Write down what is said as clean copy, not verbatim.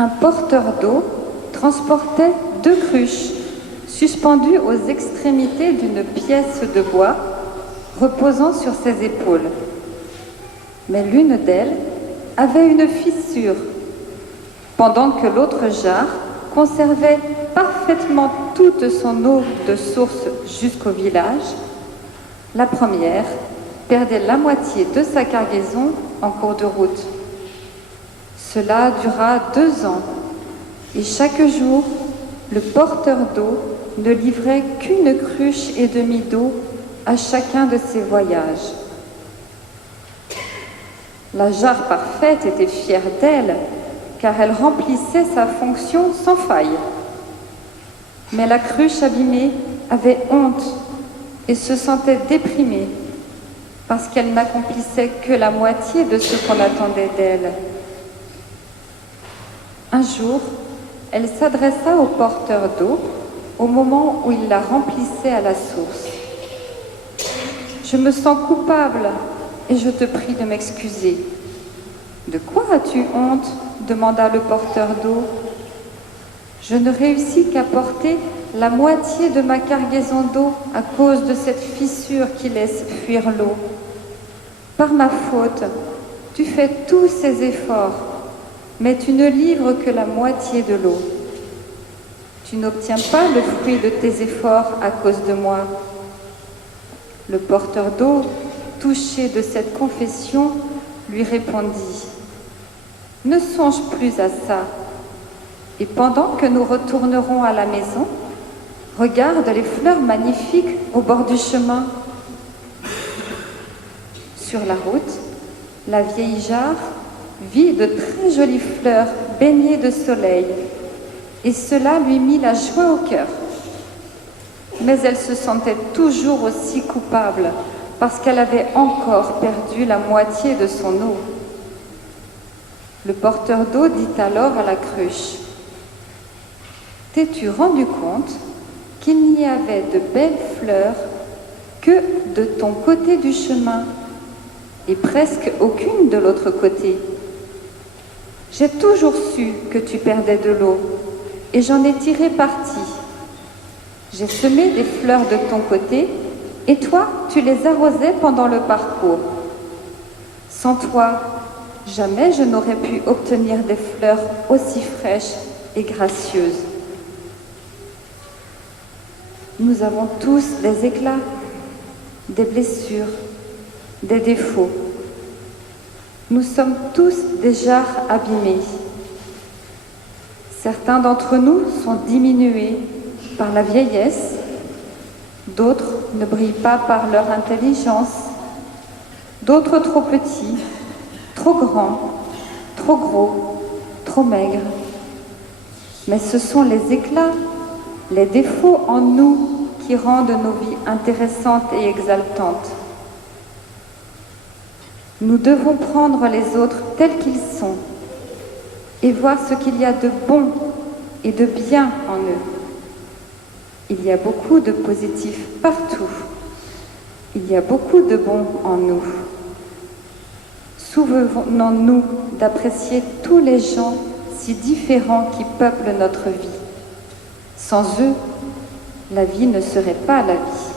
Un porteur d'eau transportait 2 cruches suspendues aux extrémités d'une pièce de bois reposant sur ses épaules. Mais l'une d'elles avait une fissure, pendant que l'autre jarre conservait parfaitement toute son eau de source jusqu'au village. La première perdait la moitié de sa cargaison en cours de route. Cela dura 2 ans, et chaque jour, le porteur d'eau ne livrait qu'une cruche et demie d'eau à chacun de ses voyages. La jarre parfaite était fière d'elle, car elle remplissait sa fonction sans faille. Mais la cruche abîmée avait honte et se sentait déprimée, parce qu'elle n'accomplissait que la moitié de ce qu'on attendait d'elle. Un jour, elle s'adressa au porteur d'eau au moment où il la remplissait à la source. « Je me sens coupable et je te prie de m'excuser. »« De quoi as-tu honte ?» demanda le porteur d'eau. « Je ne réussis qu'à porter la moitié de ma cargaison d'eau à cause de cette fissure qui laisse fuir l'eau. Par ma faute, tu fais tous ces efforts, mais tu ne livres que la moitié de l'eau. Tu n'obtiens pas le fruit de tes efforts à cause de moi. » Le porteur d'eau, touché de cette confession, lui répondit : « Ne songe plus à ça. Et pendant que nous retournerons à la maison, regarde les fleurs magnifiques au bord du chemin. » Sur la route, la vieille jarre vit de très jolies fleurs baignées de soleil, et cela lui mit la joie au cœur. Mais elle se sentait toujours aussi coupable, parce qu'elle avait encore perdu la moitié de son eau. Le porteur d'eau dit alors à la cruche : « T'es-tu rendu compte qu'il n'y avait de belles fleurs que de ton côté du chemin, et presque aucune de l'autre côté ? J'ai toujours su que tu perdais de l'eau, et j'en ai tiré parti. J'ai semé des fleurs de ton côté, et toi, tu les arrosais pendant le parcours. Sans toi, jamais je n'aurais pu obtenir des fleurs aussi fraîches et gracieuses. » Nous avons tous des éclats, des blessures, des défauts. Nous sommes tous des jarres abîmées. Certains d'entre nous sont diminués par la vieillesse, d'autres ne brillent pas par leur intelligence, d'autres trop petits, trop grands, trop gros, trop maigres. Mais ce sont les éclats, les défauts en nous qui rendent nos vies intéressantes et exaltantes. Nous devons prendre les autres tels qu'ils sont et voir ce qu'il y a de bon et de bien en eux. Il y a beaucoup de positif partout. Il y a beaucoup de bon en nous. Souvenons-nous d'apprécier tous les gens si différents qui peuplent notre vie. Sans eux, la vie ne serait pas la vie.